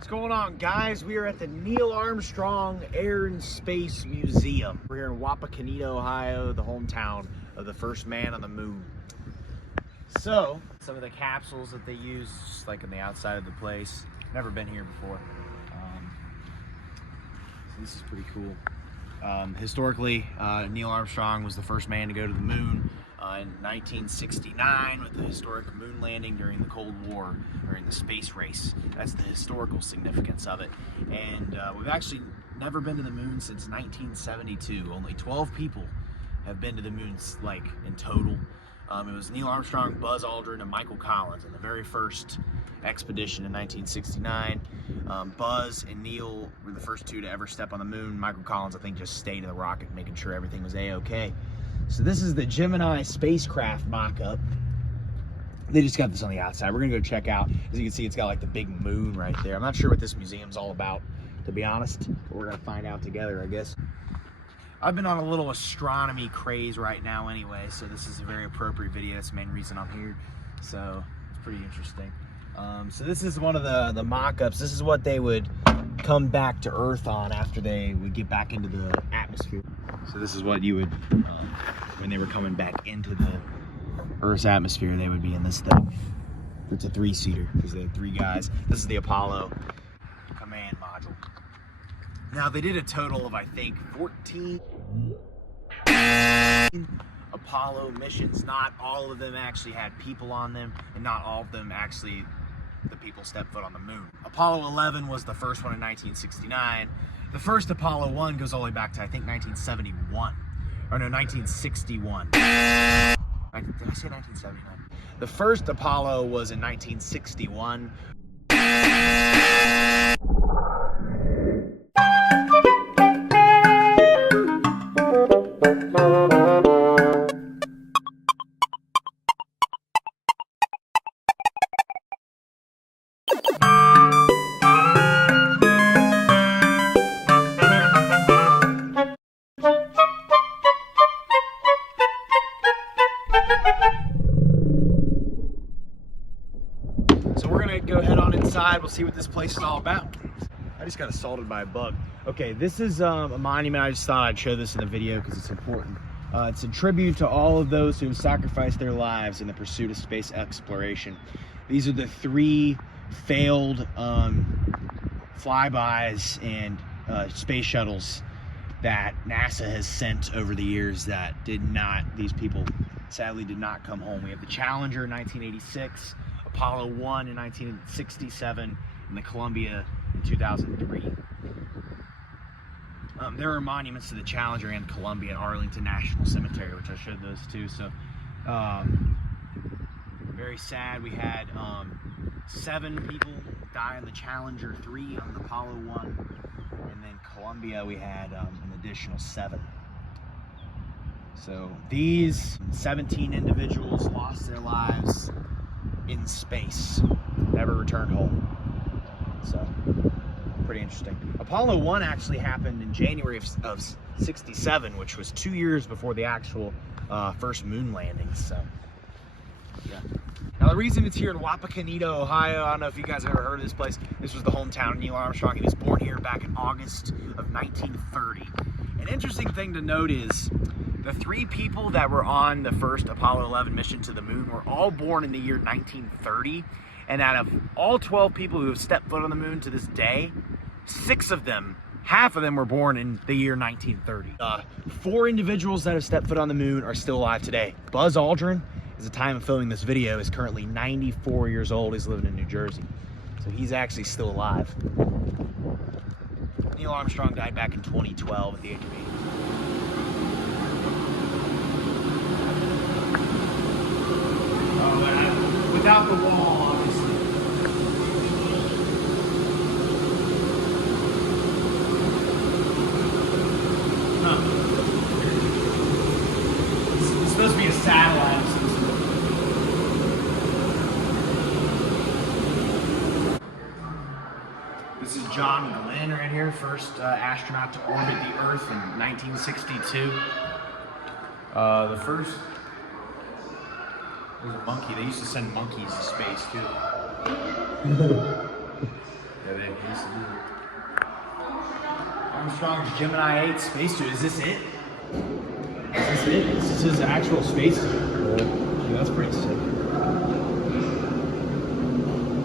What's going on, guys? We are at the Neil Armstrong Air and Space Museum. We're here in Wapakoneta, Ohio, the hometown of the first man on the moon. So, some of the capsules that they use, just like on the outside of the place. Never been here before. So this is pretty cool. Historically, Neil Armstrong was the first man to go to the moon in 1969 with the historic moon landing during the Cold War, during the space race. That's the historical significance of it. And we've actually never been to the moon since 1972. Only 12 people have been to the moon, like, in total. It was Neil Armstrong, Buzz Aldrin, and Michael Collins in the very first expedition in 1969. Buzz and Neil were the first two to ever step on the moon. Michael Collins, I think, just stayed in the rocket, making sure everything was A-okay. So this is the Gemini spacecraft mock-up. They just got this on the outside. We're gonna go check out. As you can see, it's got like the big moon right there. I'm not sure what this museum's all about, to be honest, but we're gonna find out together, I guess. I've been on a little astronomy craze right now anyway, so this is a very appropriate video. That's the main reason I'm here. So it's pretty interesting. So this is one of the mock-ups. This is what they would come back to Earth on after they would get back into the atmosphere. So this is what you would, when they were coming back into the Earth's atmosphere, they would be in this thing. It's a three-seater because they had three guys. This is the Apollo command module. Now they did a total of, I think, 14 Apollo missions. Not all of them actually had people on them, and not all of them actually the people stepped foot on the moon. Apollo 11 was the first one in 1969. The first Apollo 1 goes all the way back to, I think, 1971. Or no, 1961. Did I say 1979? The first Apollo was in 1961. So we're gonna go head on inside. We'll see what this place is all about. I just got assaulted by a bug. Okay, this is a monument. I just thought I'd show this in the video because it's important. It's a tribute to all of those who have sacrificed their lives in the pursuit of space exploration. These are the three failed flybys and space shuttles that NASA has sent over the years that these people sadly did not come home. We have the Challenger in 1986, Apollo 1 in 1967, and the Columbia in 2003. There are monuments to the Challenger and Columbia at Arlington National Cemetery, which I showed those too. So, very sad. We had 7 people die on the Challenger, 3 on the Apollo 1, and then Columbia we had an additional 7. So these 17 individuals lost their lives in space, never returned home. So pretty interesting. Apollo 1 actually happened in January of 67, which was 2 years before the actual first moon landing. So yeah. Now the reason it's here in Wapakoneta, Ohio, I don't know if you guys have ever heard of this place. This was the hometown of Neil Armstrong. He was born here back in August of 1930. An interesting thing to note is the 3 people that were on the first Apollo 11 mission to the moon were all born in the year 1930. And out of all 12 people who have stepped foot on the moon to this day, 6 of them, half of them were born in the year 1930. 4 individuals that have stepped foot on the moon are still alive today. Buzz Aldrin, at the time of filming this video, is currently 94 years old. He's living in New Jersey. So he's actually still alive. Neil Armstrong died back in 2012 at the age of 80. Without the wall, obviously. It's supposed to be a satellite. This is John Glenn right here, first astronaut to orbit the Earth in 1962. The first There's a monkey. They used to send monkeys to space too. Yeah, Armstrong's Gemini 8 spacesuit. Is this it? Is this it? This is his actual spacesuit. Yeah, that's pretty sick.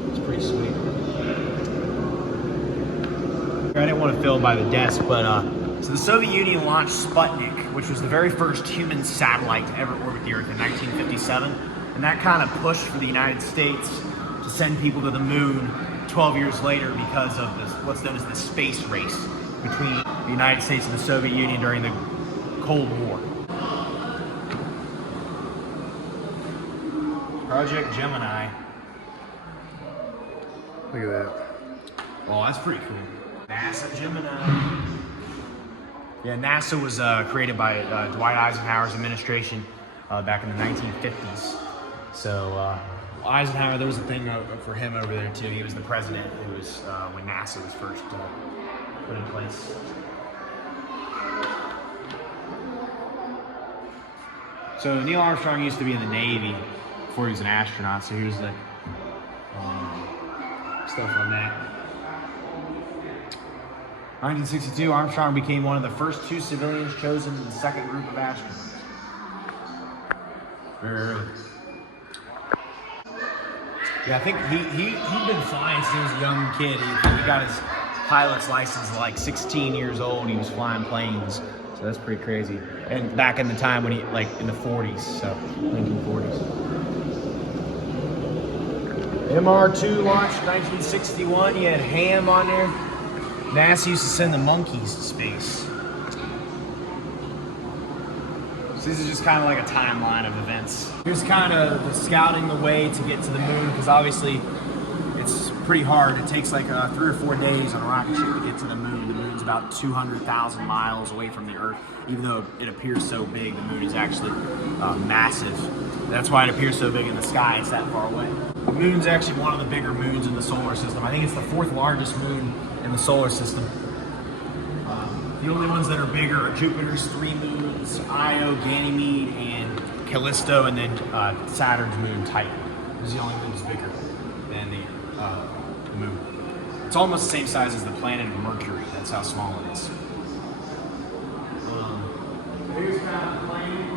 It's pretty sweet. I didn't want to film by the desk, but so the Soviet Union launched Sputnik, which was the very first human satellite to ever orbit the Earth in 1957, and that kind of pushed for the United States to send people to the moon 12 years later because of this, what's known as the space race between the United States and the Soviet Union during the Cold War. Project Gemini. Look at that. Oh, that's pretty cool. NASA Gemini. Yeah, NASA was created by Dwight Eisenhower's administration back in the 1950s. So Eisenhower, there was a thing for him over there too. He was the president. It was when NASA was first put in place. So Neil Armstrong used to be in the Navy before he was an astronaut. So here's the stuff on that. 1962, Armstrong became one of the first 2 civilians chosen in the second group of astronauts. Very early. Yeah, I think he'd been flying since he was a young kid. He got his pilot's license at like 16 years old. He was flying planes, so that's pretty crazy. And back in the time when he, like in the 40s, so 1940s. MR2 launched in 1961. You had Ham on there. NASA used to send the monkeys to space. So this is just kind of like a timeline of events. Here's kind of the scouting the way to get to the moon, because obviously it's pretty hard. It takes like 3 or 4 days on a rocket ship to get to the moon. The moon's about 200,000 miles away from the Earth. Even though it appears so big, the moon is actually massive. That's why it appears so big in the sky. It's that far away. The moon's actually one of the bigger moons in the solar system. I think it's the 4th largest moon in the solar system. The only ones that are bigger are Jupiter's 3 moons, Io, Ganymede, and Callisto, and then Saturn's moon, Titan. Is the only moon that's bigger than the moon. It's almost the same size as the planet of Mercury. That's how small it is. Here's kind of the plane.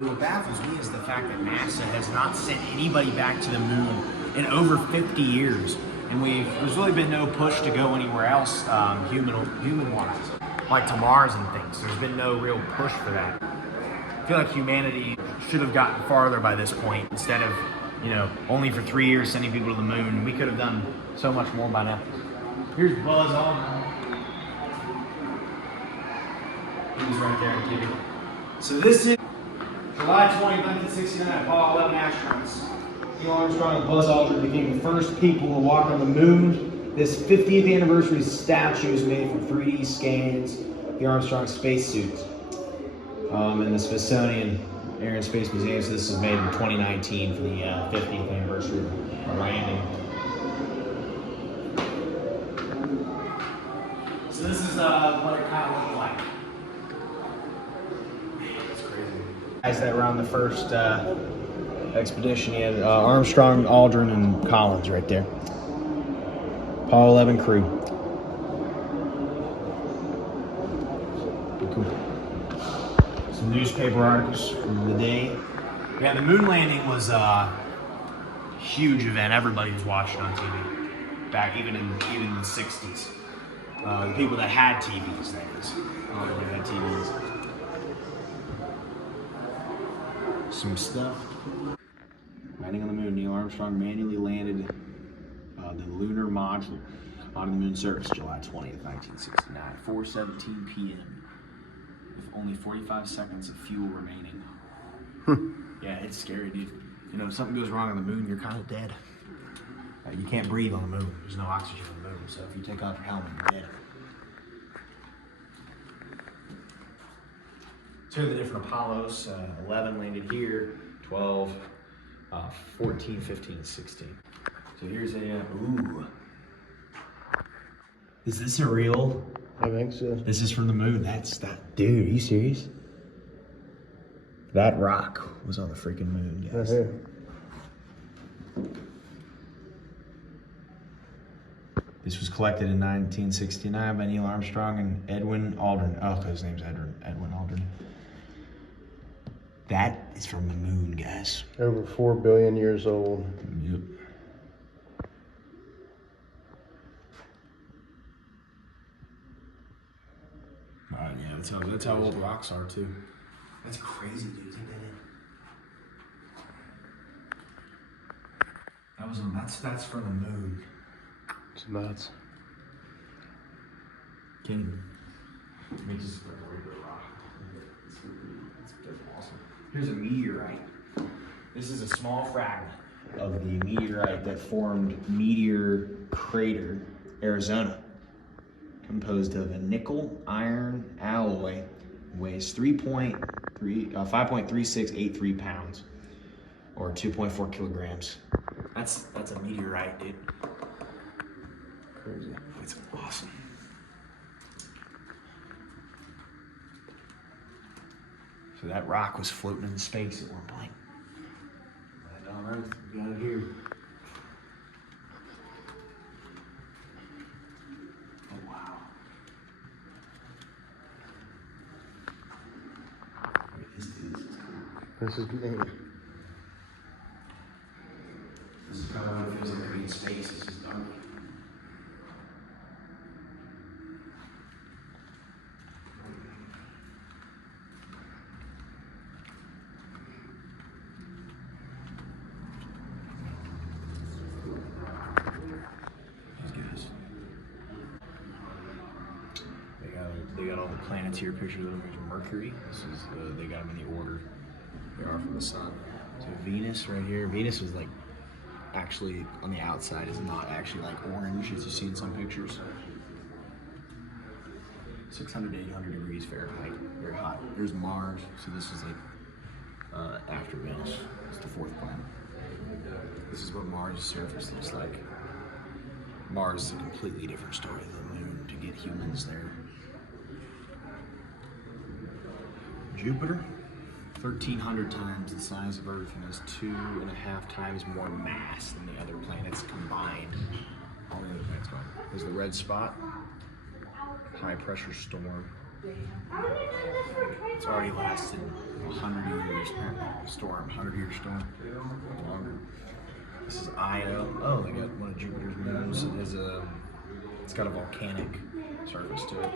What baffles me is the fact that NASA has not sent anybody back to the moon in over 50 years. And there's really been no push to go anywhere else human-wise, like to Mars and things. There's been no real push for that. I feel like humanity should have gotten farther by this point instead of, only for 3 years sending people to the moon. We could have done so much more by now. Here's Buzz Aldrin. He's right there on TV. So this is July 20, 1969, Apollo 11 astronauts. Neil Armstrong and Buzz Aldrin became the first people to walk on the moon. This 50th anniversary statue is made from 3D scans of the Armstrong spacesuit in the Smithsonian Air and Space Museum. So this was made in 2019 for the 50th anniversary of the landing. So this is what it kind of looked like. That's crazy. Guys that were on the first expedition, you had Armstrong, Aldrin, and Collins right there. Apollo 11 crew. Cool. Some newspaper articles from the day. Yeah, the moon landing was a huge event. Everybody was watching on TV. Back even in the 60s. The people that had TVs, that is. Everybody had TVs. Some stuff. Landing on the moon, Neil Armstrong manually landed the lunar module on the moon's surface July 20th, 1969, 4:17 p.m. with only 45 seconds of fuel remaining. Yeah, it's scary, dude. If something goes wrong on the moon, you're kind of dead. You can't breathe on the moon. There's no oxygen on the moon, so if you take off your helmet, you're dead. Two of the different Apollos, 11 landed here, 12, 14, 15, 16. So here's a, ooh. Is this a real? I think so. This is from the moon. That's that. Dude, are you serious? That rock was on the freaking moon, guys. Right here. This was collected in 1969 by Neil Armstrong and Edwin Aldrin. Oh, his name's Edwin Aldrin. That is from the moon, guys. Over 4 billion years old. Yep. Yeah, that's how old rocks are too. That's crazy, dude. Take that in. That's from the moon. It's nuts. Can't even. Let me just look over the rock. That's awesome. Here's a meteorite. This is a small fragment of the meteorite that formed Meteor Crater, Arizona. Composed of a nickel iron alloy, weighs 5.3683 pounds, or 2.4 kilograms. That's a meteorite, dude. Crazy. It's awesome. So that rock was floating in space at one point. Right on Earth, we got it here. Oh wow. This is cool. This is neat. This is kind of what it feels like to be in space. It's just dark. They got all the planets here. Pictures of them. There's Mercury. This is they got them in the order they are from the sun. So Venus right here. Venus is like actually on the outside is not actually like orange as you see in some pictures. 600 to 800 degrees Fahrenheit. Very hot. There's Mars. So this is like after Venus. It's the fourth planet. This is what Mars' surface looks like. Mars is a completely different story than the moon to get humans there. Jupiter, 1,300 times the size of Earth and has 2.5 times more mass than the other planets combined. All the other planets combined. There's the red spot, high pressure storm. It's already lasted 100 years. Storm, 100-year storm, longer. This is Io. Oh, they got one of Jupiter's moons. It's got a volcanic surface to it.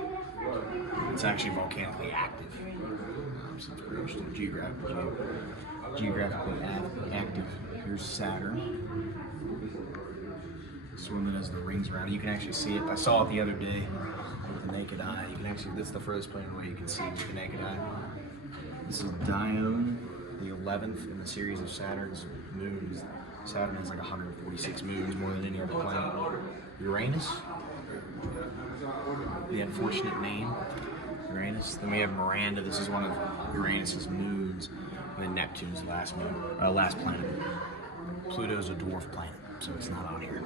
It's actually volcanically active. So it's pretty interesting. Geographically active. Here's Saturn. This one that has the rings around it. You can actually see it. I saw it the other day with the naked eye. You can actually, this is the furthest planet away you can see with the naked eye. This is Dione, the 11th in the series of Saturn's moons. Saturn has like 146 moons, more than any other planet. Uranus, the unfortunate name, Uranus. Then we have Miranda. This is one of Uranus's moons. And then Neptune's the last planet. Pluto's a dwarf planet, so it's not on here.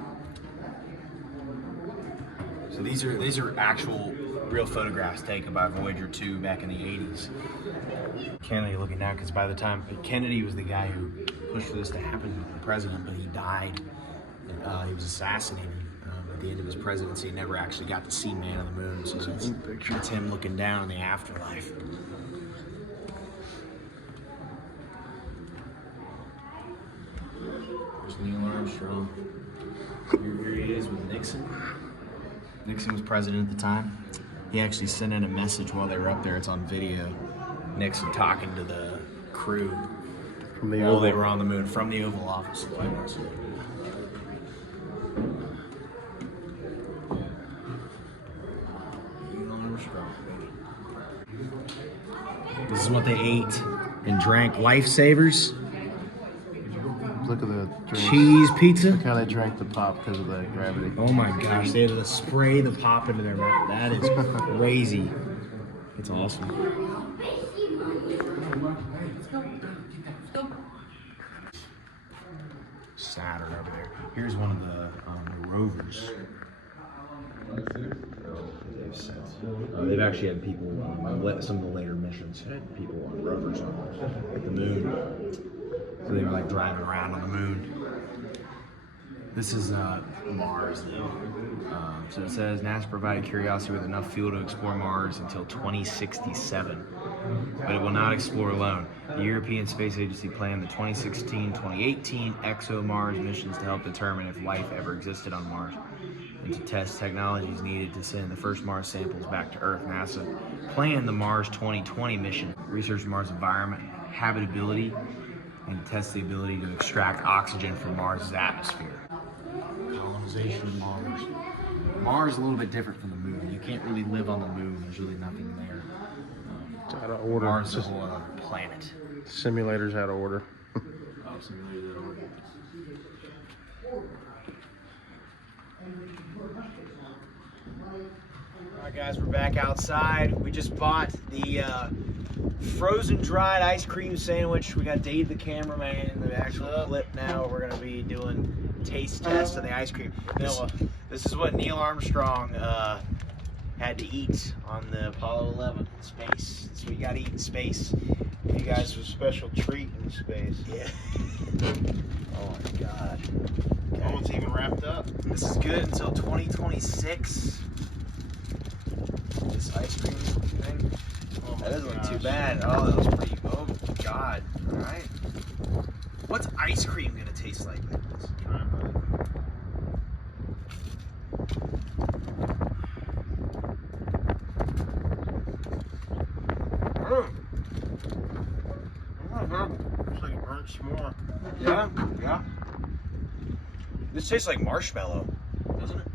So these are actual real photographs taken by Voyager 2 back in the 80s. Kennedy looking down, because by the time Kennedy was the guy who pushed for this to happen, the president, but he died. He was assassinated at the end of his presidency. He never actually got to see Man on the Moon. So it's him looking down in the afterlife. There's Neil Armstrong. Here he is with Nixon. Nixon was president at the time. He actually sent in a message while they were up there. It's on video. Nixon talking to the crew while they were on the moon from the Oval Office. This is what they ate and drank. Lifesavers. Look at the drinks. Cheese pizza. Look how they drank the pop because of the gravity. Oh my gosh, they had to spray the pop into their mouth. That is crazy. It's awesome. Saturn over there. Here's one of the rovers. They've actually had people on some of the later missions had people on rovers on the moon. So they were like driving around on the moon. This is Mars, though. So it says NASA provided Curiosity with enough fuel to explore Mars until 2067, but it will not explore alone. The European Space Agency planned the 2016-2018 ExoMars missions to help determine if life ever existed on Mars and to test technologies needed to send the first Mars samples back to Earth. NASA planned the Mars 2020 mission, research Mars' environment, habitability, and test the ability to extract oxygen from Mars' atmosphere. Colonization of Mars. Mars is a little bit different from the moon. You can't really live on the moon. There's really nothing there. It's out of order. Mars is a whole other planet. Simulators out of order. Oh, simulators out of order. Alright guys, we're back outside. We just bought the frozen dried ice cream sandwich. We got Dave the cameraman in the actual clip now. We're going to be doing taste test of the ice cream. This is what Neil Armstrong had to eat on the Apollo 11 space. That's what you got to eat in space. If you guys, a special treat in space. yeah. Oh my God. Okay. Oh, it's even wrapped up. This is good until 2026. This ice cream thing. Oh That doesn't look gosh. too bad. Oh, that was pretty. Oh God. All right. What's ice cream gonna taste like this? It's like a burnt s'more. Yeah, yeah. This tastes like marshmallow, doesn't it?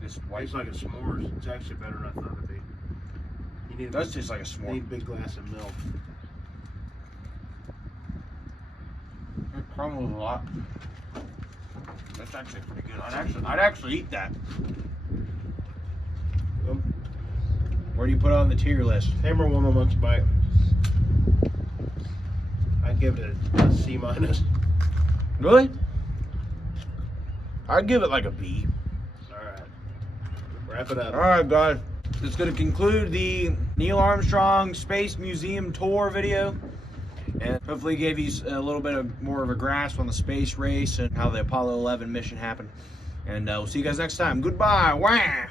This white. Tastes like a s'mores. It's actually better than I thought it'd be. You need It does taste like a you s'more. need a big glass of milk. It crumbles a lot. That's actually pretty good. I'd actually eat that. Where do you put it on the tier list? Hammer woman wants to bite. I'd give it a C minus. Really? I'd give it like a B. Alright. Wrap it up. All right, guys. That's going to conclude the Neil Armstrong Space Museum tour video. And hopefully gave you a little bit of more of a grasp on the space race and how the Apollo 11 mission happened. And we'll see you guys next time. Goodbye. Wah!